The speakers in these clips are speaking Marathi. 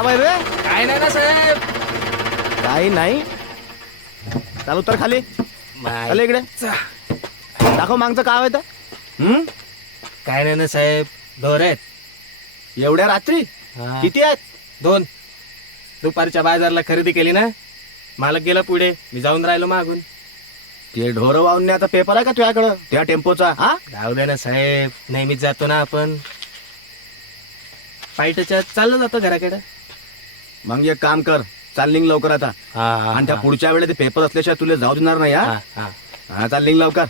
काम आहे बे? काय नाही ना साहेब. काही नाही. चाल उतर खाली. चाल इकडे. दाखव मागचं काम आहे तर. काय नाही ना साहेब. ढोर आहेत. एवढ्या रात्री हा. किती आहेत? 2. दुपारच्या बाजारला खरेदी केली ना, मालक गेला पुढे, मी जाऊन राहिलो मागून. ते ढोर वाहून पेपर आहे का तुझ्याकडं त्या टेम्पोचा? हा जाऊ दे ना साहेब, नेहमीच जातो ना आपण. पायटच्या चाललं जातो घराकडे. मग एक काम कर, चाल निघ लवकर आता. आणि त्या पुढच्या वेळेला ते पेपर असल्याशिवाय तुला जाऊ देणार नाही. हा चाल निघ लवकर.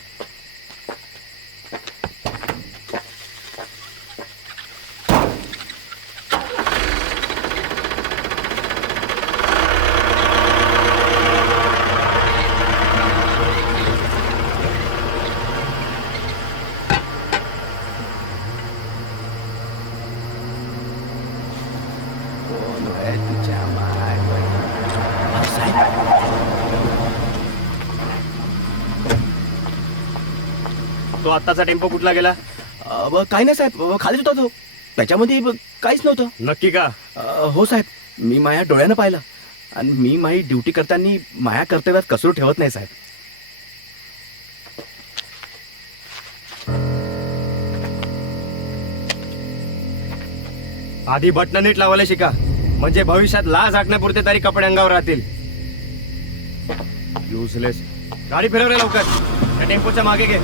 तो आत्ताचा टेम्पो कुठला गेला? काही नाही साहेब, खालीच होता तो. त्याच्यामध्ये काहीच नव्हतं. नक्की का? हो साहेब, मी माझ्या डोळ्यानं पाहिलं. आणि मी माझी ड्युटी करताना माझ्या कर्तव्यात कसूर ठेवत नाही साहेब. आधी बटन नीट लावायला शिका, म्हणजे भविष्यात लाज झाकण्यापुरते तरी कपडे अंगावर राहतील. युजलेस. गाडी फिरव रे लवकर. त्या टेम्पोच्या मागे घे.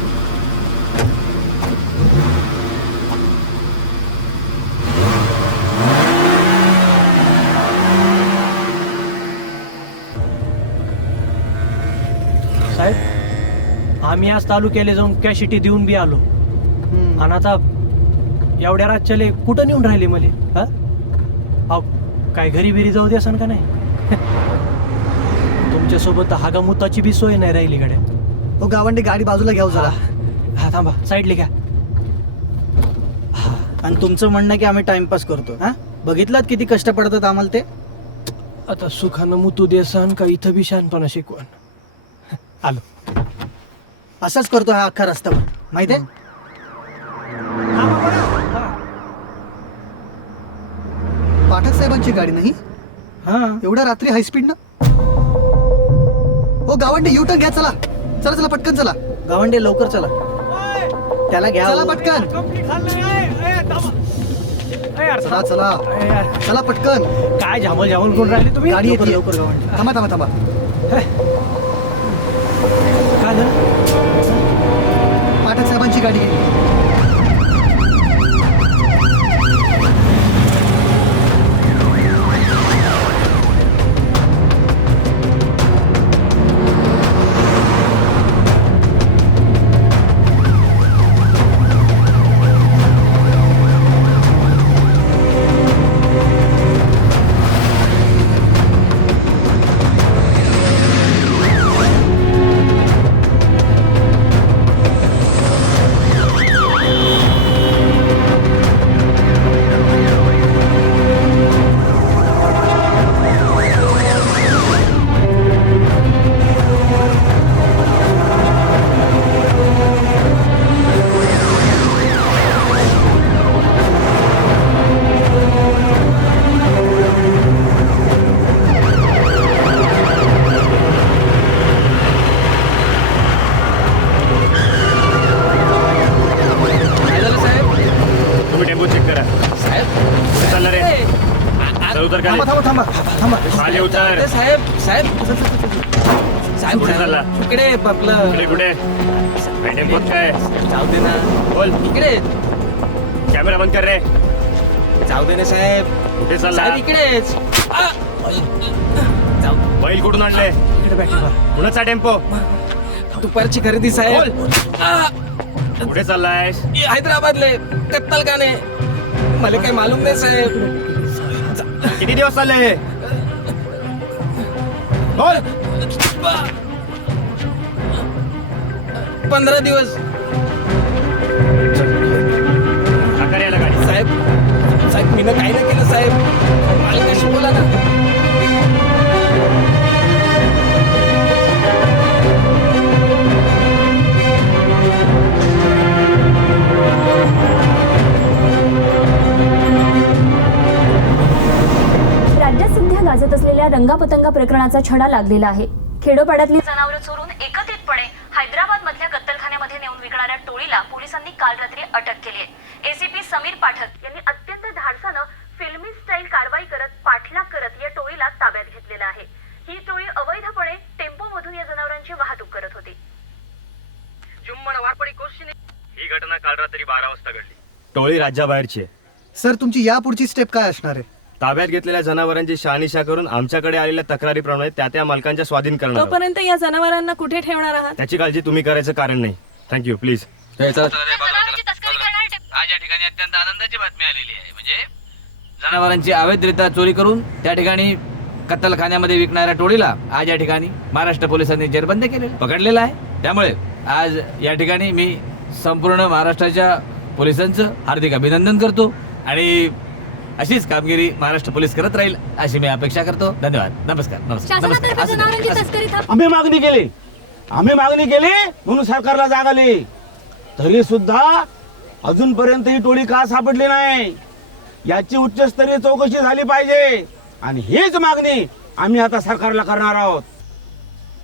साहेब, आम्ही आज तालुक्याला जाऊन कॅशिटी देऊन बी आलो. आणि आता एवढ्या रातच्याले कुठं नेऊन राहिले मले? हा अहो, काय घरी बिरी जाऊ द्या का नाही? तुमच्यासोबत हागामुताची बी सोय नाही राहिली गाड्या. हो गावंडी, गाडी बाजूला घ्याव जरा. हा थांबा, साईडले घ्या. आणि तुमचं म्हणणं की आम्ही टाइमपास करतो. हा बघितलात किती कष्ट पडतात आम्हाला ते. आता सुखानं मुतू देसान का इथं बी शानपणा शिकवण. आलो. असाच करतो हा अख्खा रस्ता, माहित आहे. पाठक साहेबांची गाडी नाही हा एवढ्या रात्री हाय स्पीड ना. हो गावंडी, यू टर्न घ्या. चला चला चला पटकन चला. गावंडी लवकर चला. त्याला घ्या. चला पटकन. चला चला चला पटकन. काय झामल झामल करून राहिले तुम्ही? गाडी येते लवकर. गावंडी थांबा थांबा थांबा. काय झालं? पाठक साहेबांची गाडी गेली. थांबा थांबा थांबा थांबा. खाली उतर. साहेब साहेब साहेब कुठे चालला? इकडे आपलं इकडे कुठे? टेम्पोत काय? जाऊ दे ना. बोल. इकडे कॅमेरा बंद कर रे. जाऊ दे ना साहेब. कुठे चालला? साहेब इकडेच. जाऊ. बैल कुठून आणले? इकडे बॅटरी. कुणाचा टेम्पो? दुपारची खरेदी साहेब. कुठे चाललाय? हैदराबादले कत्तलखाने. मला काही मालूम नाही साहेब. किती दिवस चालले हे? बोल. 15 दिवस साखर यायला गाडी. साहेब. साहेब मी काही नाही केलं साहेब. मालकाशी बोला ना. घडलेल्या रंगापतंगा प्रकरणाचा छडा लागलेला आहे. खेडोपाड्यातली जनावरं चोरून एकत्रितपणे हैदराबाद मधल्या कत्तलखान्यामध्ये नेऊन विकणाऱ्या टोळीला पोलिसांनी काल रात्री अटक केली आहे. एसीपी समीर पाठक यांनी अत्यंत धाडसानं फिल्मी स्टाईल कारवाई करत पाठलाग करत या टोळीला ताब्यात घेतलेलं आहे. ही टोळी अवैधपणे टेम्पोमधून या जनावरांची वाहतूक करत होती. ही घटना काल रात्री 12 वाजता घडली. टोळी राज्याबाहेरची आहे. सर तुमची यापुढची स्टेप काय असणार आहे? ताब्यात घेतलेल्या जनावरांची शहानिशा करून आमच्याकडे आलेल्या तक्रारीप्रमाणे त्या मालकांच्या स्वाधीन करणार आहोत. तोपर्यंत या जनावरांना कुठे ठेवणार आहात? त्याची काळजी तुम्ही करायचं कारण नाही. थँक्यू. प्लीज. आज या ठिकाणी अत्यंत आनंदाची बातमी आलेली आहे. म्हणजे जनावरांची अवैधरित्या चोरी करून त्या ठिकाणी कत्तलखान्यामध्ये विकणाऱ्या टोळीला आज या ठिकाणी महाराष्ट्र पोलिसांनी जेरबंद केलेलं पकडलेलं आहे. त्यामुळे आज या ठिकाणी मी संपूर्ण महाराष्ट्राच्या पोलिसांचं हार्दिक अभिनंदन करतो आणि अशीच कामगिरी महाराष्ट्र पोलीस करत राहील अशी मी अपेक्षा करतो. धन्यवाद. नमस्कार. शासनातर्फे जनावरांची तस्करी थांब. आम्ही मागणी केली म्हणून सरकारला जाग आली. तरी सुद्धा अजूनपर्यंत ही टोळी का सापडली नाही याची उच्चस्तरीय चौकशी झाली पाहिजे आणि हीच मागणी आम्ही आता सरकारला करणार आहोत.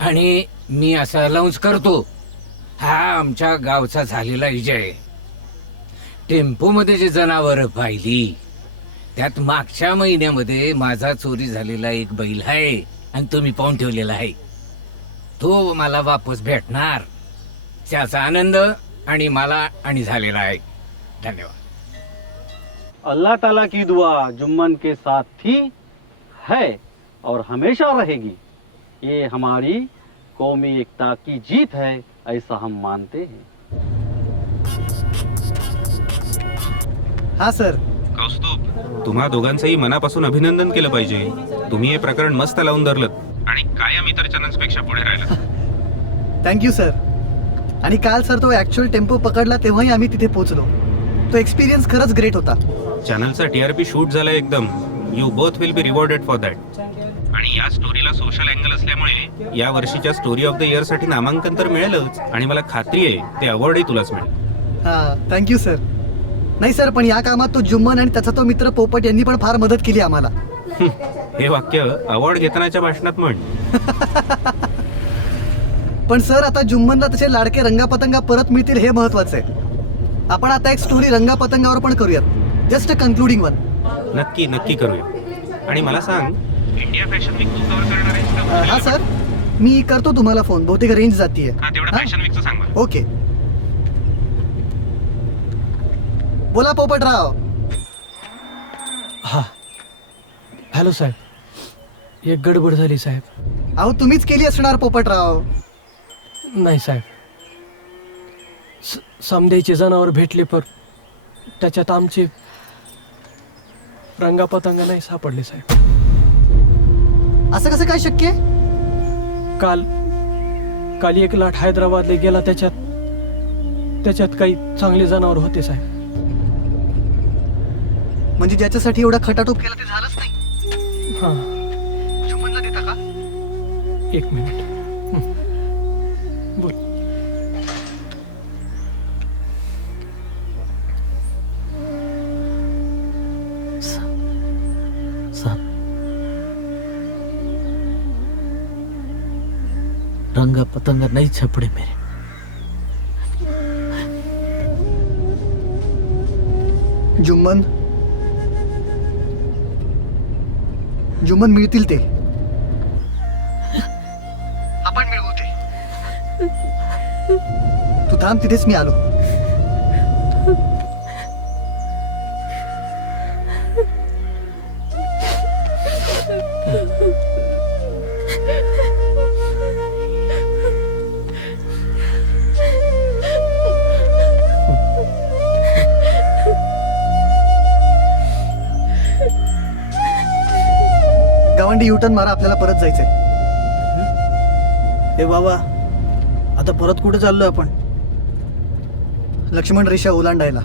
आणि मी असा अनाऊन्स करतो, हा आमच्या गावचा झालेला विजय. टेम्पोमध्ये जे जनावर पाहिली त्यात मागच्या महिन्यामध्ये माझा चोरी झालेला एक बैल आहे आणि तो मी पाहून ठेवलेला आहे. तो मला वापस भेटणार त्याचा आनंद आणि मला आणि झालेला आहे. धन्यवाद. अल्लाह ताला की दुआ जुम्मन के साथ थी, है और हमेशा रहेगी. ये हमारी कौमी एकता की जीत है, ऐसा हम मानते हैं. हा सर. कौस्तुभ, तुम्हा दोघांचंही मनापासून अभिनंदन केलं पाहिजे. तुम्ही हे प्रकरण मस्त लावून धरलं आणि कायम इतर चॅनल्सपेक्षा पुढे राहिलं. Thank you sir. आणि काल सर तो ऍक्च्युअल टेम्पो पकडला तेव्हाही आम्ही तिथे पोहोचलो. तो एक्सपिरियन्स खरंच ग्रेट होता. चॅनलचा TRP शूट झाला एकदम. You both will be rewarded for that. आणि या स्टोरीला सोशल अँगल असल्यामुळे या वर्षीच्या स्टोरी ऑफ द इयर साठी नामांकन तर मिळेलच आणि मला खात्री आहे ते अवॉर्डही तुलाच मिळेल. हा थँक्यू सर. नाही सर, पण या कामात तो जुम्मन आणि त्याचा तो मित्र पोपट यांनी पण फार मदत केली आम्हाला. हे वाक्य अवॉर्ड घेतानाच्या भाषणात म्हण. पण सर आता जुम्मनला तसे लाडके रंगापतंगा परत मिळतील हे महत्वाचं आहे. आपण आता एक स्टोरी रंगापतंगावर पण करूयात. Just a concluding one. नक्की करूया. आणि मला सांग, इंडिया फॅशन वीक तू कव्हर करणार आहेस का? हा सर, मी करतो तुम्हाला फोन. बहुतेक रेंज जातीये. हा, तेवढं फॅशन वीकचं सांग मला. ओके. बोला पोपटराव. हा हॅलो साहेब, एक गडबड झाली साहेब. अहो तुम्हीच केली असणार पोपटराव. नाही साहेब, समद्याचे जनावर भेटले पण त्याच्यात आमचे रंगापतंग नाही सापडले साहेब. असं कसं काय शक्य? काल एक लाट हैदराबादला गेला, त्याच्यात काही चांगले जनावर होते साहेब. म्हणजे ज्याच्यासाठी एवढा खटाटोप केला ते झालंच नाही. हा, जुम्मनला देता का? एक मिनिट. बोल. रंगा पतंगा नहीं छपड़े मेरे. जुम्मन मिळतील ते. आपण मिळवू ते. तू थांब तिथेच, मी आलो. गावंडी युटर्न मारा, आपल्याला परत जायचंय. ए बाबा, आता परत कुठे चाललोय आपण? लक्ष्मण रेषा ओलांडायला.